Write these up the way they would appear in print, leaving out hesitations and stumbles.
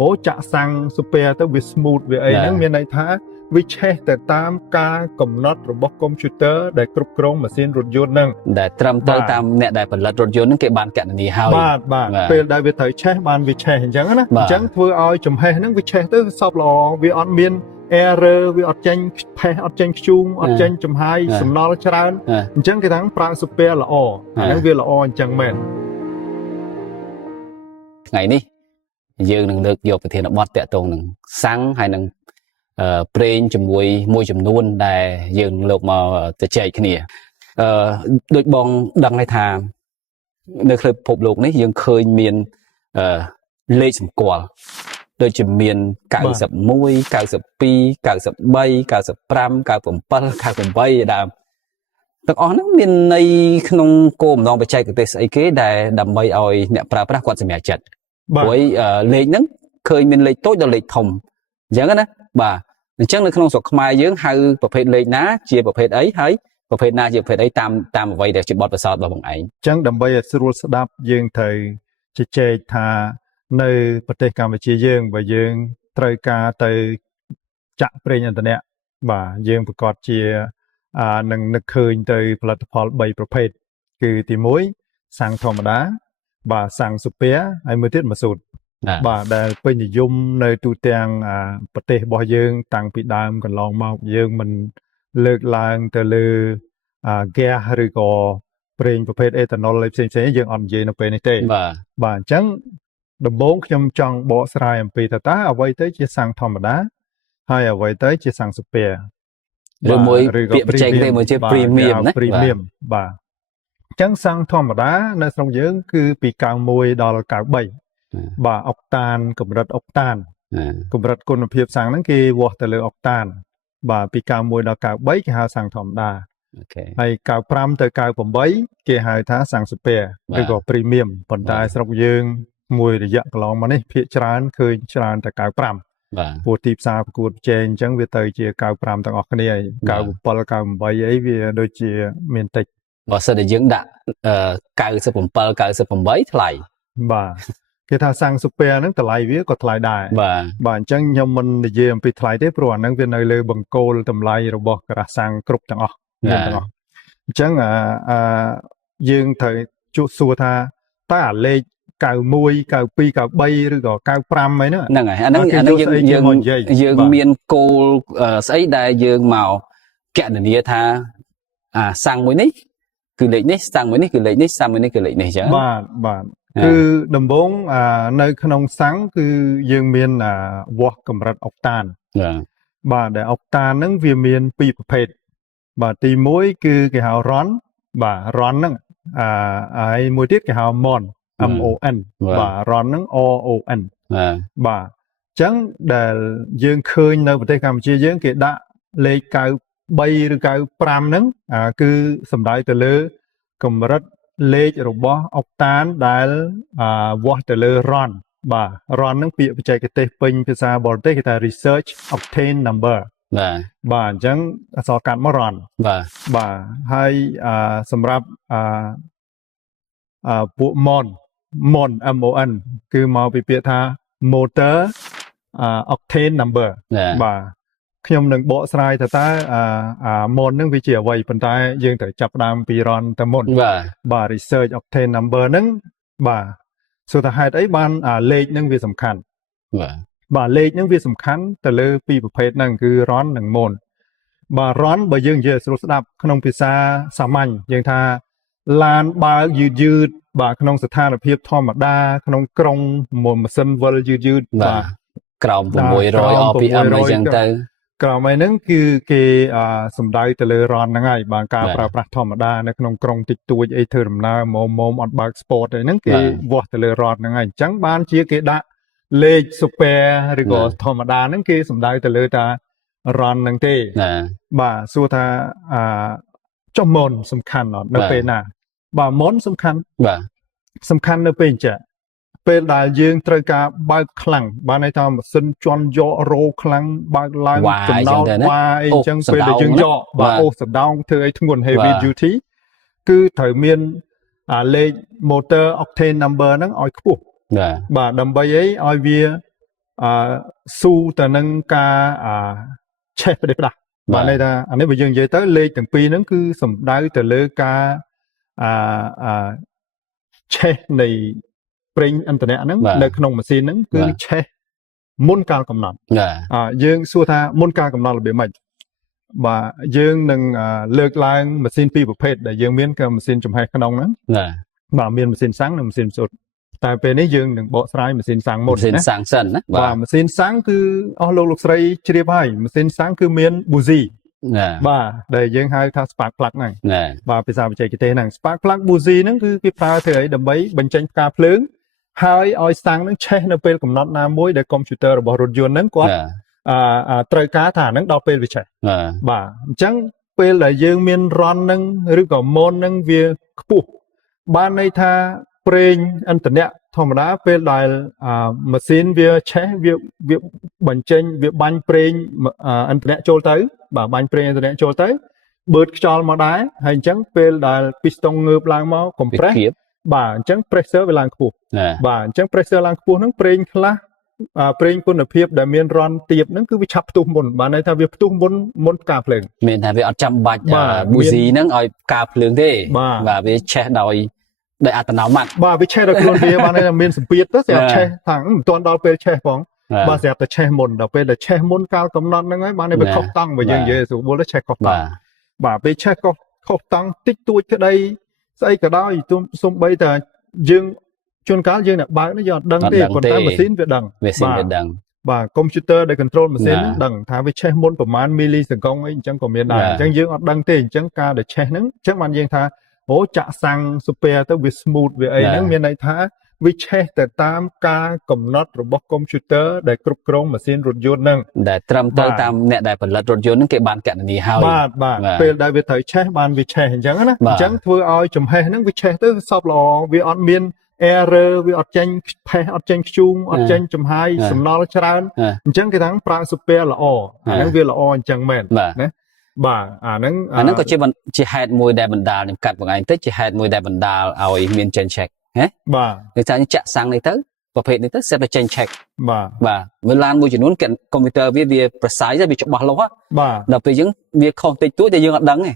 អូចាក់សាំង super ទៅវា smooth វាអីហ្នឹងមានន័យថាវាឆេះទៅតាមការកំណត់របស់ computer ដែលគ្រប់គ្រងម៉ាស៊ីនរថយន្តហ្នឹងដែលត្រឹមត្រូវតាមអ្នកដែលផលិតរថយន្តហ្នឹងគេបានកណនាហើយបាទពេលដែលវាត្រូវឆេះបានវាឆេះអញ្ចឹងណាអញ្ចឹងធ្វើឲ្យចំហេះហ្នឹងវាឆេះទៅសពល្អវាអត់មាន error វាអត់ចេញផេះអត់ចេញខ្ជូងអត់ចេញចំហាយសំណល់ច្រើនអញ្ចឹងគេថាប្រើ super ល្អហ្នឹងវាល្អអញ្ចឹងមែនថ្ងៃនេះយើងនឹងលើកយកប្រធានបទតាក់ទងនឹងសាំងហើយនឹងប្រេងជាមួយមួយចំនួនដែលយើងលោកមកទៅចែកគ្នាដូចបងដឹងហើយថានៅលើពិភពលោកនេះយើងឃើញមានលេខសម្គាល់ដូចជាមាន91 92 93 95 97 98ដើមទាំងអស់ហ្នឹងមានន័យក្នុងគោលបំណងបច្ចេកទេសស្អីគេដែលដើម្បីឲ្យអ្នកប្រើប្រាស់គាត់សម្រេចចិត្តព្រោះលេខហ្នឹងឃើញមានលេខតូចដល់លេខធំអញ្ចឹងណាបាទអញ្ចឹងនៅក្នុងស្រុកខ្មែរយើងហៅប្រភេទលេខណាជាប្រភេទអីហើយប្រភេទណាជាប្រភេទអីតាមអ្វីដែលជាបទពិសោធន៍របស់បងឯងអញ្ចឹងដើម្បីឲ្យស្រួលស្ដាប់យើងត្រូវជជែកថានៅប្រទេសកម្ពុជាយើងបើយើងត្រូវការទៅចាក់ប្រេងឥន្ធនៈបាទយើងប្រកាសជានឹងនឹកឃើញទៅផលិតផល3ប្រភេទគឺទី1សាំងធម្មតាបាទសាំងស៊ូពែហើយមួយទៀតម៉ាស៊ូតបាទដែលពេញនិយមនៅទូទាំងប្រទេសរបស់យើងតាំងពីដើមកន្លងមកយើងមិនលើកឡើងទៅលើហ្គាសឬក៏ប្រេងប្រភេទអេតាណុលផ្សេងៗយើងអត់និយាយនៅពេលនេះទេបាទអញ្ចឹងដំបូងខ្ញុំចង់បកស្រាយអំពីតើអ្វីទៅជាសាំងធម្មតាហើយអ្វីទៅជាសាំងស៊ូពែឬមួយពាក្យបច្ចេកទេសមួយជា premium ណា premium បាទអញ្ចឹងសាំងធម្មតានៅស្រុកយើងគឺពី91ដល់93បាទអុកតានកម្រិតអុកតានកម្រិតគុណភាពសាំងហ្នឹងគេវាស់ទៅលើអុកតានបាទពី91ដល់93គេហៅសាំងធម្មតាអូខេហើយ95ទៅ98គេហៅថាសាំងស៊ូពែឬក៏ premium ប៉ុន្តែស្រុកយើងមួយរយៈកន្លងមកនេះភាគច្រើនឃើញច្រើនតែ95បាទព្រោះទីផ្សារប្រកួតប្រជែងអញ្ចឹងវាទៅជា95ទាំងអស់គ្នាហើយ97 98អីវាដូចជាមានតិចបើសិនតែយើងដាក់97 98ថ្លៃបាទគេថាសាំងស៊ូពែហ្នឹងតម្លៃវាក៏ថ្លៃដែរបាទអញ្ចឹងខ្ញុំមិននិយាយអំពីថ្លៃទេព្រោះអាហ្នឹងវានៅលើបង្គោលតម្លៃរបស់ការ៉ាសាំងគ្រប់ទាំងអស់ទាំងអស់អញ្ចឹងយើងត្រូវជួសសួរថាតើអាលេខ91 92 93ឬក៏95អីហ្នឹងហើយអាហ្នឹងយើងមានគោលស្អីដែលយើងមកកណនាថាសាំងមួយនេះគឺលេខនេះសាំងមួយនេះគឺលេខនេះសាំងមួយនេះគឺលេខនេះអញ្ចឹងបាទគឺដំបូងនៅក្នុងសាំងគឺយើងមានវាស់កម្រិតអុកតានបាទដែលអុកតានហ្នឹងវាមាន2ប្រភេទបាទទី1គឺគេហៅរ៉នបាទរ៉នហ្នឹងហើយមួយទៀតគេហៅម៉នMON បាទរ៉នហ្នឹង RON បាទអញ្ចឹងដែលយើងឃើញនៅប្រទេសកម្ពុជាយើងគេដាក់លេខ93ឬ95ហ្នឹងគឺសំដៅទៅលើកម្រិតលេខរបស់អុកតានដែលវាស់ទៅលើរ៉នបាទរ៉នហ្នឹងពាក្យបច្ចេកទេសពេញភាសាបរទេសគេថា research octane number បាទអញ្ចឹងអក្សរកាត់មករ៉នបាទហើយសម្រាប់ពួកMON MON គឺមកពីពាក្យថា motor octane number បាទខ្ញុំនឹងបកស្រាយតើMON ហ្នឹងវាជាអ្វីប៉ុន្តែយើងត្រូវចាប់ផ្ដើមពីរ៉នទៅមុនបាទ research octane number ហ្នឹងបាទសួរថាហេតុអីបានលេខហ្នឹងវាសំខាន់បាទលេខហ្នឹងវាសំខាន់ទៅលើពីរប្រភេទហ្នឹងគឺរ៉ននិងMONបាទរ៉នបើយើងនិយាយស្រួលស្ដាប់ក្នុងភាសាសាមញ្ញយើងថាឡានបើកយឺតបាទក្នុងស្ថានភាពធម្មតាក្នុងក្រុងម៉ាស៊ីនវិលយឺតបាទក្រោម600 RPM អីចឹងទៅក្រោមហ្នឹងគឺគេសំដៅទៅលើរ៉នហ្នឹងហើយបាទការប្រើប្រាស់ធម្មតានៅក្នុងក្រុងតិចតួចអីធ្វើដំណើរមុំអត់បើក sport អីហ្នឹងគេវាស់ទៅលើរ៉នហ្នឹងហើយអញ្ចឹងបានជាគេដាក់លេខ super ឬក៏ធម្មតាហ្នឹងគេសំដៅទៅលើតារ៉នហ្នឹងទេបាទសួរថាចុះមុនសំខាន់អត់នៅពេលណាបាទមុនសំខាន់បាទសំខាន់នៅពេលអញ្ចឹងពេលដែលយើងត្រូវការបើកខ្លាំងបានន័យថាម៉ាស៊ីនជន់យករោខ្លាំងបើកឡើងចំណោទវ៉ាអីអញ្ចឹងពេលដែលយើងយកបាទអូសដងធ្វើអីធ្ងន់ heavy duty គឺត្រូវមានលេខ motor octane number ហ្នឹងឲ្យខ្ពស់បាទដើម្បីអីឲ្យវា ស៊ូទៅនឹងការឆេះប្រទេសដាស់បាទន័យថាអានេះបើយើងនិយាយទៅលេខទាំងពីរហ្នឹងគឺសំដៅទៅលើការឆេះនៃប្រេងឥន្ធនៈហ្នឹងនៅក្នុងម៉ាស៊ីនហ្នឹងគឺឆេះមុនកាលកំណត់យើងសួរថាមុនកាលកំណត់របៀបម៉េចបាទយើងនឹងលើកឡើងម៉ាស៊ីនពីរប្រភេទដែលយើងមានគឺម៉ាស៊ីនចំហេះក្នុងហ្នឹងបាទមានម៉ាស៊ីនសាំងនិងម៉ាស៊ីនផ្សុទ្ធតែពេលនេះយើងនឹងបកស្រាយម៉ាស៊ីនសាំងមុនណាម៉ាស៊ីនសាំងសិនណាបាទម៉ាស៊ីនសាំងគឺអស់លោកស្រីជ្រាបហើយម៉ាស៊ីនសាំងគឺមានប៊ូស៊ីបាទដែលយើងហៅថា spark plug ហ្នឹងបាទភាសាបច្ចេកទេសហ្នឹង spark plug ប៊ូស៊ីហ្នឹងគឺគេប្រើធ្វើអីដើម្បីបញ្ចេញផ្កាភ្លើងហើយឲ្យសាំងហ្នឹងឆេះនៅពេលកំណត់ណាមួយដែលកុំព្យូទ័ររបស់រថយន្តហ្នឹងគាត់ត្រូវការថាហ្នឹងដល់ពេលវាឆេះបាទអញ្ចឹងពេលដែលយើងមានរនហ្នឹងឬក៏ម៉ូនហ្នឹងវាខ្ពស់បានន័យថាប្រេងឥន្ធនៈធម្មតាពេលដែលម៉ាស៊ីនវាឆេះវាបញ្ចេញវាបាញ់ប្រេងឥន្ធនៈចូលទៅបាទបាញ់ប្រេងឥន្ធនៈចូលទៅបឺតខ្យល់មកដែរហើយអញ្ចឹងពេលដែលពីស្តុងងើបឡើងមកកុំប្រេសបាទអញ្ចឹង pressure វាឡើងខ្ពស់បាទអញ្ចឹង pressure ឡើងខ្ពស់ហ្នឹងប្រេងខ្លះប្រេងគុណភាពដែលមានរនទាបហ្នឹងគឺវាឆាប់ផ្ទុះមុនបានន័យថាវាផ្ទុះមុនផ្កាភ្លើងមានថាវាអត់ចាំបាច់ប៊ូស៊ីហ្នឹងឲ្យផ្កាភ្លើងទេបាទវាឆេះដោយអត្តនោម័តបាទវាឆេះដោយខ្លួនវាបានន័យថាមានសម្ពាធទៅស្រាប់ឆេះថាមិនទាន់ដល់ពេលឆេះផងបាទស្រាប់តែឆេះមុនដល់ពេលដែលឆេះមុនកាលកំណត់ហ្នឹងហើយបានន័យវាខុសតង់បើយើងនិយាយស្រួលទៅឆេះខុសតង់បាទពេលឆេះខុសតង់តិចតួចក្តីស្អីក៏ដោយសូម្បីតែយើងជួនកាលយើងអ្នកបើកនេះយើងអត់ដឹងទេប៉ុន្តែម៉ាស៊ីនវាដឹងបាទកុំព្យូទ័រដែល control ម៉ាស៊ីនដឹងថាវាឆេះមុនប្រហែលមីលីសង្កុងអីអញ្ចឹងក៏មានដែរអញ្ចឹងយើងអត់ដឹងទេអញ្ចឹងការដែលឆេះហ្នឹងអញ្ចឹងបានយើងថាអូចាក់សាំង super ទៅវា smooth វាអីហ្នឹងមានន័យថាវាឆេះទៅតាមការកំណត់របស់កុំព្យូទ័រដែលគ្រប់គ្រងម៉ាស៊ីនរថយន្តហ្នឹងដែលត្រឹមទៅតាមអ្នកដែលផលិតរថយន្តហ្នឹងគេបានកណនាហើយបាទពេលដែលវាត្រូវឆេះបានវាឆេះអញ្ចឹងណាអញ្ចឹងធ្វើឲ្យចំហេះហ្នឹងវាឆេះទៅសពល្អវាអត់មាន error វាអត់ចេញផេះអត់ចេញខ្ជូងអត់ចេញចំហាយសំណល់ច្រើនអញ្ចឹងគេថាប្រើ super ល្អអាហ្នឹងវាល្អអញ្ចឹងមែនណាបាទអាហ្នឹងក៏ជាហេតុមួយដែលបណ្ដាលខ្ញុំកាត់បងឯងទៅជាហេតុមួយដែលបណ្ដាលឲ្យមានចេញ check ហ៎បាទគេថាចាក់សាំងនេះទៅប្រភេទនេះទៅសិតតែចេញ check បាទមើលឡានមួយចំនួនកុំព្យូទ័រវា precise វាច្បាស់លាស់បាទដល់ពេលអញ្ចឹងវាខុសតិចតួចតែយើងអត់ដឹងទេ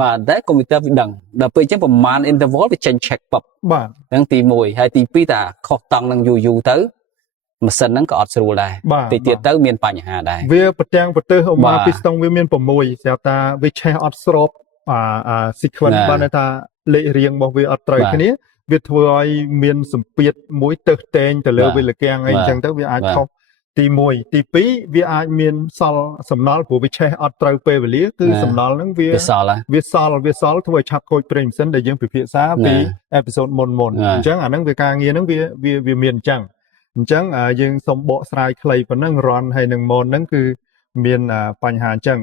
បាទតែកុំព្យូទ័រវាដឹងដល់ពេលអញ្ចឹងប្រមាណ interval វាចេញ check ពឹបបាទហ្នឹងទី1ហើយទី2តាខុសតង់នឹងយូរទៅម៉ាស៊ីនហ្នឹងក៏អត់ស្រួលដែរតិចទៀតទៅមានបញ្ហាដែរវាប្រទាំងប្រទើសឧមាពីស្តុងវាមាន6ស្រាប់តាវាឆេះអត់ស្របsequence បានន័យថាលេខរៀងរបស់វាអត់ត្រូវគ្នាវាធ្វើឲ្យមានសម្ពាធមួយទៅតែងទៅលើវាលកាំងអីអញ្ចឹងទៅវាអាចខុសទី1ទី2វាអាចមានសល់សំណល់ព្រោះវាឆេះអត់ត្រូវពេលវេលាគឺសំណល់ហ្នឹងវាសល់ធ្វើឲ្យឆាប់ខូចប្រេងម៉ាស៊ីនដែលយើងពិភាក្សាពីអេពីសូតមុនអញ្ចឹងអាហ្នឹងវាការងារហ្នឹងវាមានអញ្ចឹងយើងសូមបកស្រាយខ្លីប៉ុណ្ណឹងរនហើយនឹងម៉ូនហ្នឹងគឺមានបញ្ហាអញ្ចឹង